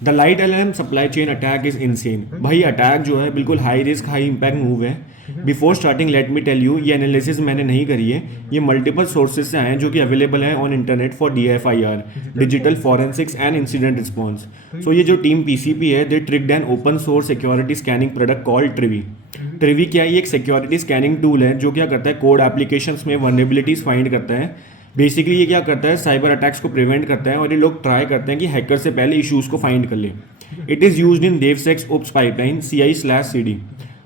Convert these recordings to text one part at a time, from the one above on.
The LiteLLM supply chain attack is insane. भाई attack जो है बिल्कुल high risk high impact move है। Before starting let me tell you, ये analysis मैंने नहीं करी है, ये मल्टीपल सोर्सेज से आए हैं जो कि अवेलेबल है on internet for DFIR, digital forensics and incident response. So ये जो टीम PCP है, they tricked an open source security scanning product called Trivy. Trivy क्या है? ये एक सिक्योरिटी स्कैनिंग टूल है जो क्या करता है, कोड एप्लीकेशंस में वनरेबिलिटीज फाइंड करता है। बेसिकली ये क्या करता है, साइबर अटैक्स को प्रिवेंट करता है और ये लोग ट्राई करते हैं कि हैकर से पहले इश्यूज को फाइंड कर ले। It is used in DevSecOps ops pipeline CI/CD।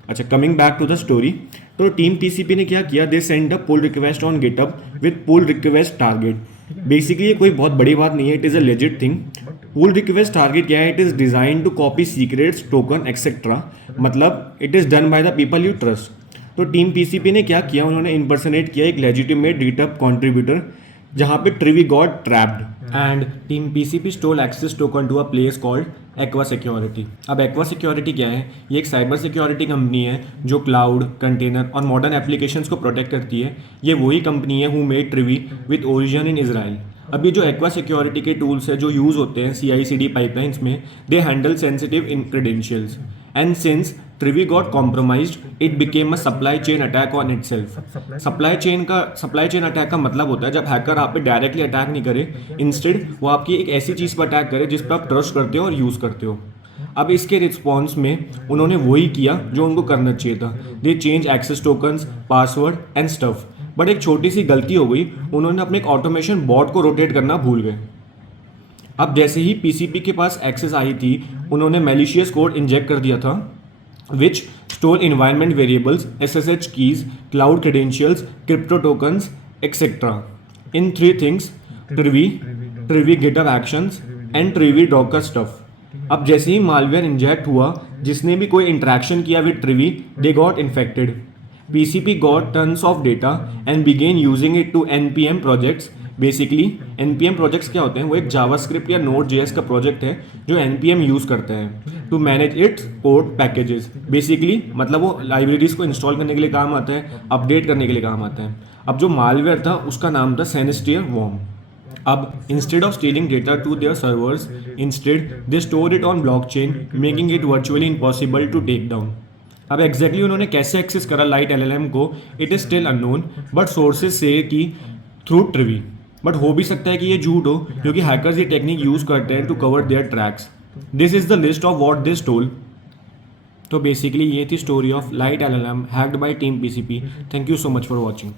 अच्छा, coming back to the story, तो टीम PCP ने क्या किया, they send the pull request on GitHub with pull request target. Basically ये कोई बहुत बड़ी बात नहीं है, it is a legit thing. Pull request target क्या है? It is design to copy secrets, token etcetera, मतलब it is done by the people you trust. तो टीम PCP ने क्या किया, उन्होंने इम्पर्सनेट किया एक लेजिटिमेट गिटहब कंट्रीब्यूटर जहाँ पे Trivy got trapped and team PCP stole access token to a place called Aqua Security. अब एक्वा सिक्योरिटी क्या है? ये एक साइबर सिक्योरिटी कंपनी है जो क्लाउड, कंटेनर और मॉडर्न एप्लीकेशंस को प्रोटेक्ट करती है। ये वही कंपनी है who made Trivy with origin in Israel. अब ये जो एक्वा सिक्योरिटी के टूल्स है जो यूज़ होते हैं CI/CD पाइपलाइंस में, they handle sensitive in credentials and since Trivy got compromised it became a supply chain attack on itself. Supply chain attack का मतलब होता है जब हैकर आप पे डायरेक्टली अटैक नहीं करे, इंस्टेड वो आपकी एक ऐसी चीज़ पर अटैक करे जिस पर आप ट्रस्ट करते हो और यूज़ करते हो। अब इसके रिस्पॉन्स में उन्होंने वही किया जो उनको करना चाहिए था, they change access tokens, password and stuff. But एक छोटी सी गलती हो गई, उन्होंने अपने एक ऑटोमेशन बॉट को रोटेट करना भूल गए। अब जैसे ही PCP के पास एक्सेस आई थी, उन्होंने मैलिशियस कोड इंजेक्ट कर दिया था which store environment variables, SSH keys, cloud credentials, crypto tokens, etc. in three things: Trivy GitHub Actions and Trivy Docker stuff. अब जैसे ही मालवेयर इंजेक्ट हुआ, जिसने भी कोई इंटरेक्शन किया with Trivy, they got infected. PCP got tons of data and began using it to NPM projects। Basically NPM projects क्या होते हैं? वो एक जावास्क्रिप्ट या Node.js का प्रोजेक्ट है जो NPM यूज़ करता है to manage its code packages. Basically मतलब वो लाइब्रेरीज को इंस्टॉल करने के लिए काम आता है, अपडेट करने के लिए काम आता है। अब जो मालवेयर था उसका नाम था Sinister Worm। अब instead of stealing data to their servers, instead they store it on blockchain, making it virtually impossible to take down. अब एग्जैक्टली उन्होंने कैसे एक्सेस करा लाइट LLM को, it is still unknown, but sources से कि through ट्रिवी। But हो भी सकता है कि ये झूठ हो, क्योंकि हैकर्स ये टेक्निक यूज करते हैं to cover their tracks. This is the list of what this tool. तो बेसिकली ये थी story of light LLM hacked by team PCP। Thank you so much for watching.